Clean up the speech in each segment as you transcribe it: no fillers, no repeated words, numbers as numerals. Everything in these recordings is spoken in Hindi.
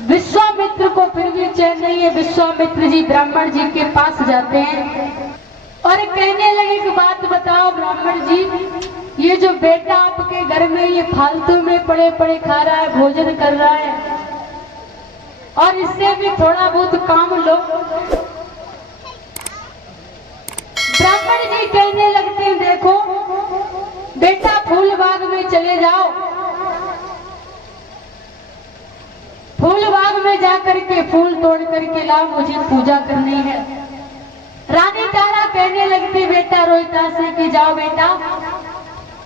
विश्वामित्र को फिर भी चैन नहीं है। विश्वामित्र जी ब्राह्मण जी के पास जाते हैं और कहने लगे कि बात बताओ ब्राह्मण जी, ये जो बेटा आपके घर में ये फालतू में पड़े पड़े खा रहा है, भोजन कर रहा है, और इससे भी थोड़ा बहुत काम लो। ब्राह्मण जी कहने लगते हैं देखो बेटा, फूल बाग में चले जाओ, फूल बाग में जाकर के फूल तोड़ करके लाओ, मुझे पूजा करनी है। रानी तारा कहने लगती बेटा रोहितास से कि जाओ बेटा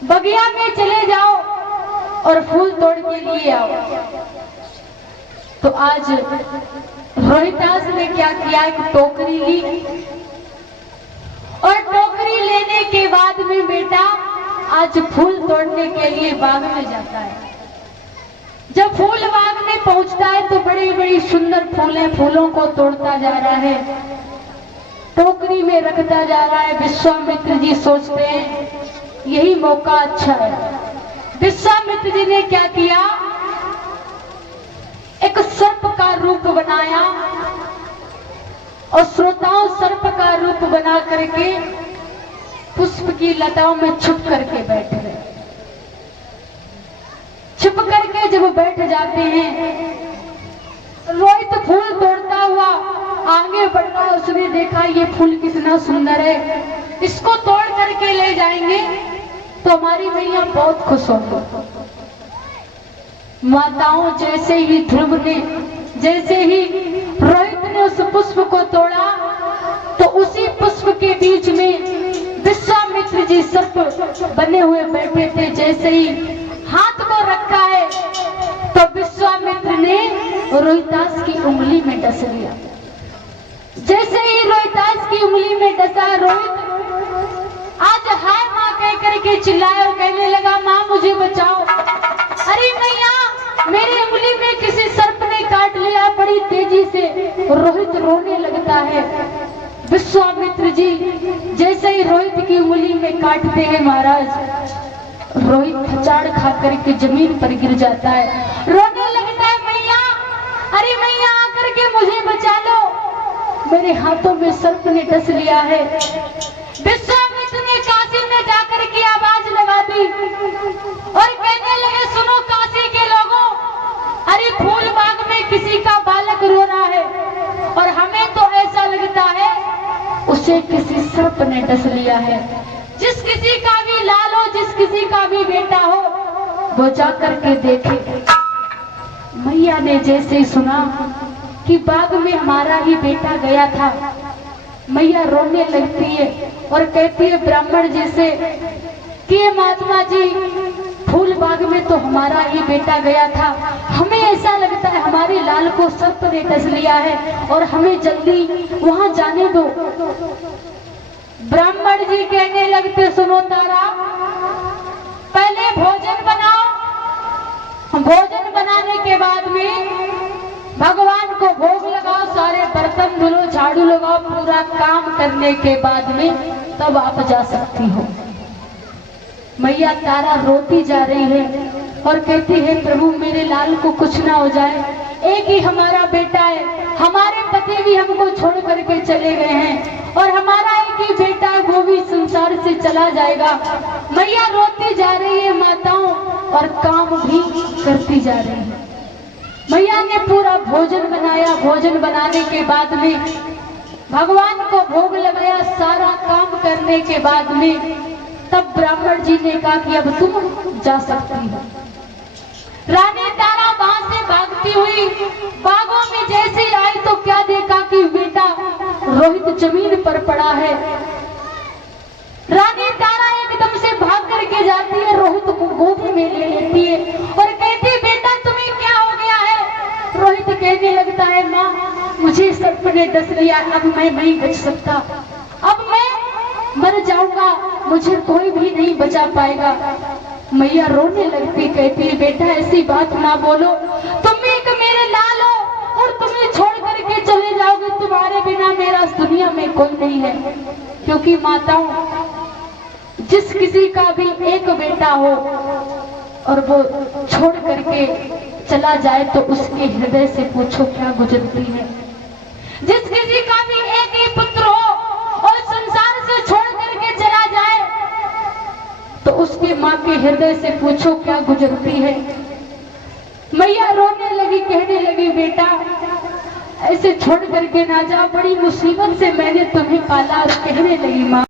बगिया में चले जाओ और फूल तोड़ के लिए आओ। तो आज रोहितास ने क्या किया, एक टोकरी ली और टोकरी लेने के बाद में बेटा आज फूल तोड़ने के लिए बाग में जाता है। जब फूल बाग में पहुंचता है तो बड़ी बड़ी सुंदर फूलों को तोड़ता जा रहा है, टोकरी में रखता जा रहा है। विश्वामित्र जी सोचते हैं यही मौका अच्छा है। विश्वामित्र जी ने क्या किया, एक सर्प का रूप बनाया और श्रोताओं सर्प का रूप बना करके पुष्प की लताओं में छुप करके बैठ गए। छुप करके जब बैठ जाते हैं, रोहित फूल तोड़ता हुआ आगे बढ़ रहा, उसने देखा ये फूल कितना सुंदर है, इसको तोड़ करके ले जाएंगे तो हमारी मैया बहुत खुश होगी। माताओं जैसे ही ध्रुव ने, जैसे ही रोहित ने उस पुष्प को तोड़ा तो उसी पुष्प के बीच में विश्वामित्र जी सर्प बने हुए बैठे थे। जैसे ही हाथ को रखा है तो विश्वामित्र ने रोहितास की उंगली में डस लिया। जैसे ही रोहितास की उंगली में डसा, रोहित आज हाय माँ कह करके चिल्लाया और कहने लगा माँ मुझे बचाओ। अरे मैया मेरी उंगली में किसी सर्प ने काट लिया। बड़ी तेजी से रोहित रोने लगता है। विश्वामित्र जी जैसे ही रोहित की उंगली में काटते हैं महाराज, रोहित खचाड़ खा करके जमीन पर गिर जाता है, रोने लगता है मैया, अरे मैया आकर के मुझे बचा लो, मेरे हाथों में सर्प ने डस लिया है। विश्वामित्र ने काशी में जाकर के आवाज लगा दी और कहने लगे सुनो काशी के लोगों, अरे फूल बाग में किसी का बालक रो रहा है और हमें तो ऐसा लगता है उसे किसी सर्प ने डस लिया है। जिस किसी का भी लाल हो, जिस किसी का भी बेटा हो, वो जाकर के देखे। मैया ने जैसे ही सुना कि बाग में हमारा ही बेटा गया था, मैया रोने लगती है और कहती है ब्राह्मण जी से कि महात्मा जी फूल बाग में तो हमारा ही बेटा गया था, हमें ऐसा लगता है हमारे लाल को सर्प ने डस लिया है और हमें जल्दी वहां जाने दो। ब्राह्मण जी कहने लगते सुनो तारा, पहले भोजन बनाओ, भोजन बनाने के बाद में भगवान को भोग लगाओ, सारे बर्तन धुलो, झाड़ू लगाओ, पूरा काम करने के बाद में तब आप जा सकती हो। मैया तारा रोती जा रही है और कहती है प्रभु मेरे लाल को कुछ ना हो जाए, एक ही हमारा बेटा है, हमारे पति भी हमको छोड़ करके चले गए हैं और हमारा एक ही बेटा है वो भी संसार से चला जाएगा। मैया रोती जा रही है माताओं और काम भी करती जा रही है। मैया ने पूरा भोजन बनाया, भोजन बनाने के बाद में भगवान को भोग लगाया, सारा काम करने के बाद में तब ब्राह्मण जी ने कहा कि अब तुम जा सकती हो। रानी तारा वहां से भागती हुई बागों में जैसे आई तो क्या देखा कि बेटा रोहित जमीन पर पड़ा है। रानी तारा एकदम से भाग करके जाती है, रोहित को गोदी में ले लेती है और कहती है बेटा तुम्हें क्या हो गया है। रोहित कहने लगता है माँ मुझे सर्प ने डस लिया, अब मैं नहीं बच सकता, अब मैं मर जाऊंगा, मुझे कोई भी नहीं बचा पाएगा। मैया रोने लगती, कहती है बेटा ऐसी बात ना बोलो, तुम एक मेरे लाल हो और तुम्हें छोड़ करके चले जाओगे, तुम्हारे बिना मेरा दुनिया में कोई नहीं है। क्योंकि माताओं जिस किसी का भी एक बेटा हो और वो छोड़ करके चला जाए तो उसके हृदय से पूछो क्या गुजरती है। जिस किसी का भी एक ही पुत्र हो और संसार से छोड़ करके चला जाए तो उसके माँ के हृदय से पूछो क्या गुजरती है। मैया रोने लगी, कहने लगी बेटा ऐसे छोड़ करके ना जाओ, बड़ी मुसीबत से मैंने तुम्हें पाला। और कहने लगी माँ